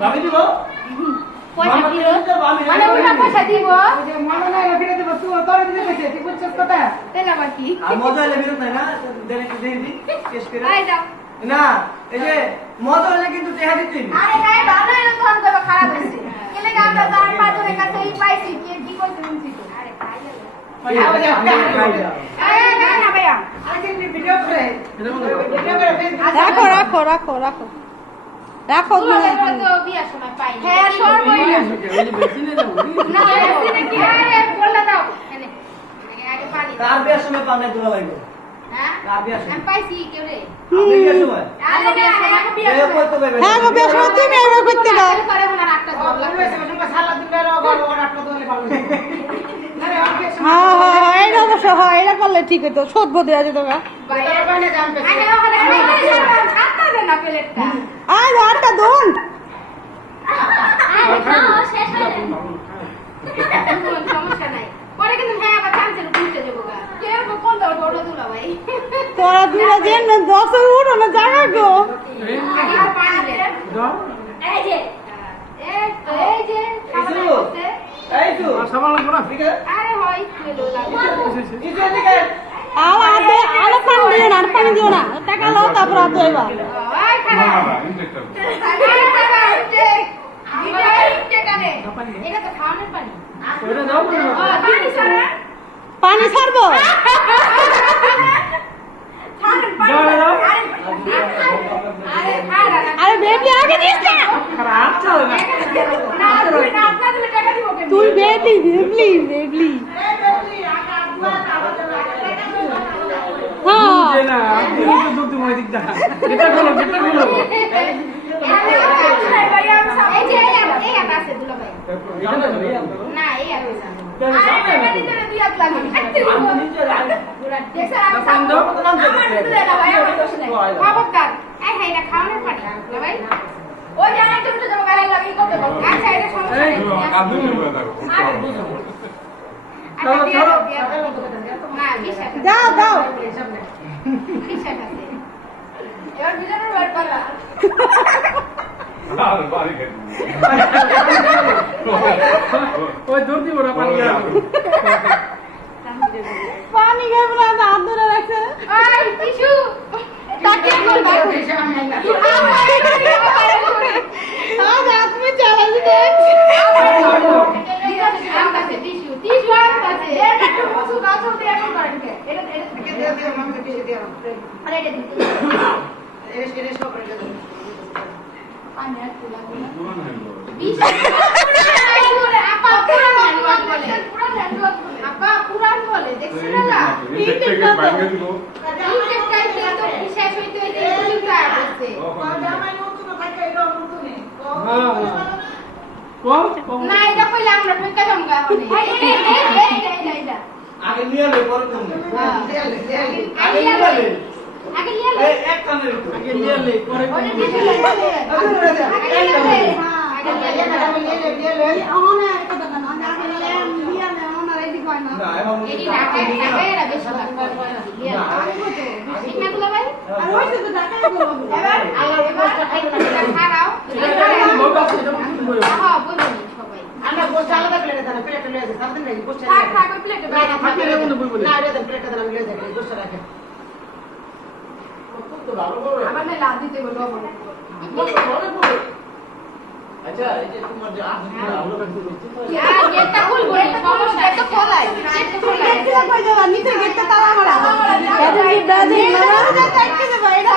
ভাবি দিব পয়সা দিও মানে ওটা পয়সা দিব যে মনে নাই ফিরে দেব তুই তোর দিতে কইছে তুই বুঝছস কথা তেলা বাকি আর মজা হলে বিরত নাই না দেন একটু দেই দি কেস করে আই যাও না এই যে মজা হলে কিন্তু টেহা দিতে দিবি আরে নাই ভালো এর তখন কইবা খারাপ হইছে কেলে আমরা তার পাঁচজনের কাছে এই পাইছি কি কইতে নিছি আরে খাই গেল না ভাইয়া আজকে ভিডিও করে রাখো রাখো রাখো রাখো রাখো তো বিয়ার সময় পাই হ্যাঁ সরবই না না এসে কি আরে বললা দাও এনে আগে পানি তার বিয়ার সময় পানি তোলা লাগবে হ্যাঁ তার বিয়ার সময় আমি পাইছি কেউ রে আপনি বিয়ার সময় আরে না আগে বিয়ার এ কই তো ভাই হ্যাঁ গো বেশ তুমি এবার করতে দাও করে মনে রাখটা জল লাগবে সালা দিলে গড় গড় আটটা দলে ভালো আরে অনেক হ্যাঁ হ্যাঁ এটা অবশ্য হয় এটা করলে ঠিক হতো ছোট বদি আছে তোমরা বাইরে বাইরে জান পেছে আরে ওখানে খাতা দে না প্লেটটা আয় আটটা দোন আরে খাও শেষ হয়ে সমস্যা নাই পরে কিন্তু হ্যাঁ আবার চান্সেল পুষতে যাবো গা কেউ কোন দাও বড় দুলা ভাই তোরা দুরা যেন দশের উঠো না জায়গা গো আগে পানি দে এই যে এই যে খাবার করতে এই তো সামান লাগবে না ঠিক আছে আরে হয় মেলো লাগে ইসে দিকে আলো পানি দিও না আর পানি দিও না টাকা লাও তারপর আর দইবা ওই খারাপ আরে খারাপ এটা তো খাওয়ানোর পানি ওটা দাও পানি ছাড়া পানি ছাড়বো ছাড়েন পানি দাও আরে খাড়া আরে বেবি আগে দিস না খারাপ চলে না না তুই না আপনার দিলে টাকা দিব কেন তুই বেবলি বেবলি বেবলি হ্যাঁ যে না আপনি তো দুধ মই দিক দা এটা বলো এই যে এই আছে দুলা ভাই না এই আছে আরে টাকা দিতে না দুই হাত লাগে আমি নিচে পুরা দেশে আমি ভাই আমার দোষ নাই খবরদার এই হ্যাঁ এটা খাওয়ানোর পানি না ভাই ওই যে আরেকটা উঠে যাবো গায়ে লাগে করতে পারবো আচ্ছা এটা সমস্যা নেই না বিশ্বাস দাও দাও বিশ্বাস আছে এবার বিজনের ওয়ার্ড পালা ওই দূর দিব না পানি পানি খাবো না হাত ধরে রাখছে আই টিস্যু তাকে করবা আজ আপনি চালাতে দেন টিস্যু টিস্যু আছে এটা তো বসু গাছও দিয়ে এখন করেন কে এটা দিয়ে দিও মামকে দিয়ে দিও আরে এটা দিতে এর সব করে দাও পানি আর তুলা টিস্যু আপা পুরান হ্যান্ডওয়াশ বলে পুরান হ্যান্ডওয়াশ বলে আপা পুরান বলে দেখছেন না ইনটেক টাইম তো শেষ হইতে হইতে কিছু টাইম আছে জামাই নতুন খাইতে এলো নতুন না এটা কইলে আমরা ঢুকে জমগা হনে এইটা আগে নিয়ে লে পরে তুমি আগে নিয়ে লে আগে নিয়ে লে এই এক কানে আগে নিয়ে লে পরে ওরে নিয়ে লে আগে নিয়ে লে আগে নিয়ে লে ওনা কথা না না আগে নিয়া না ওনা রেডি কয় না না এখন এডি ঢাকা ঢাকা এরা বেশি লাগবে ঠিক না দুলা ভাই আর ওই তো ঢাকা গো এবার এবার খারাও হ্যাঁ বুঝুনি সবাই আমরা বসে আলাদা প্লেটে দাও প্লেটে লয়ে যাও সামনে নেই বসে থাক থাক ওই প্লেটে বাইরে থাকে রে বন্ধু বই বলে না রে প্লেটে দাও লয়ে যাও বসে রাখে তো ভালো করে আবার না লাদ দিতে বলো বলে আচ্ছা এই যে তোমার যে ভালো করে আর গেটটা খুলবো না সমস্যা এটা খোলাই এটা খোলাই গেটটা কই যাবা নিচে গেটটা তালা মারা এটা কি ব্রাজিল মারা এটা কাটতে দেবা এটা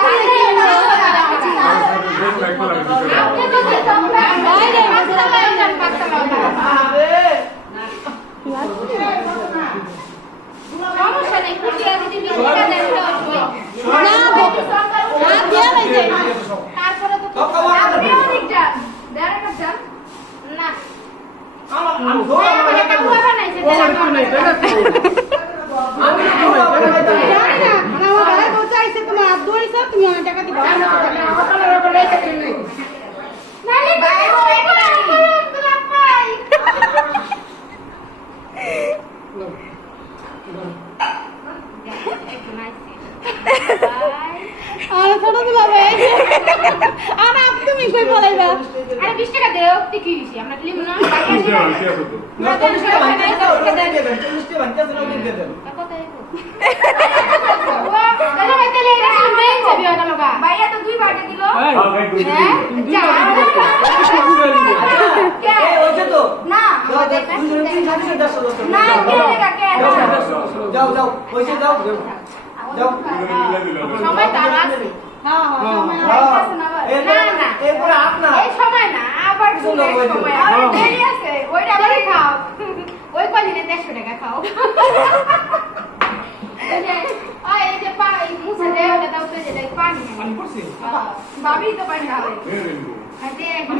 আপনি তো তোমরা বাইরে পাঁচটা লাগান পাঁচটা লাগান আরে সমস্যা নেই খুশি আছে যদি বিশটা দেন তো না গো না দিয়া লাইছে তারপরে তো আপনি অনেকটা দেড়টা যান না আমি ধোয়া মানে একটা কুয়া বানাইছে আমি জানি না আমার ভাই তো চাইছে তোমার হাত ধরেছে তুমি অনেক টাকা দিবা নালে ভাই ওই করে তোলা পাই আর ছোট দিলা ভাই আর তুমি কই বলাইবা আরে 20 টাকা দেও তুই কি দিছি আমরা লিমু না না তো নিশ্চয় বানতে দাও ওটা দিয়ে দেন নিশ্চয় বানতে দাও ওটা দিয়ে দেন কত দেবো তাহলে ভাই তাহলে এটা মেন ছবি ওটা লগা ভাইয়া তো দুই বাটে দিল হ্যাঁ যা কে ওইটা তো না দাও দাও 200 না কে লেগা কে যাও যাও ওইটা দাও যাও সময় তার আছে হ্যাঁ না এরপরে আপনার এই সময় না আবার কোন সময় আবার দেরি আছে ওইটা আবার খাও ওই কদিনে 150 টাকা খাও এই যে এই মুছে দে ওটা দাও তো যে পানি পানি পড়ছে ভাবি তো পানি খাবে আরে এখন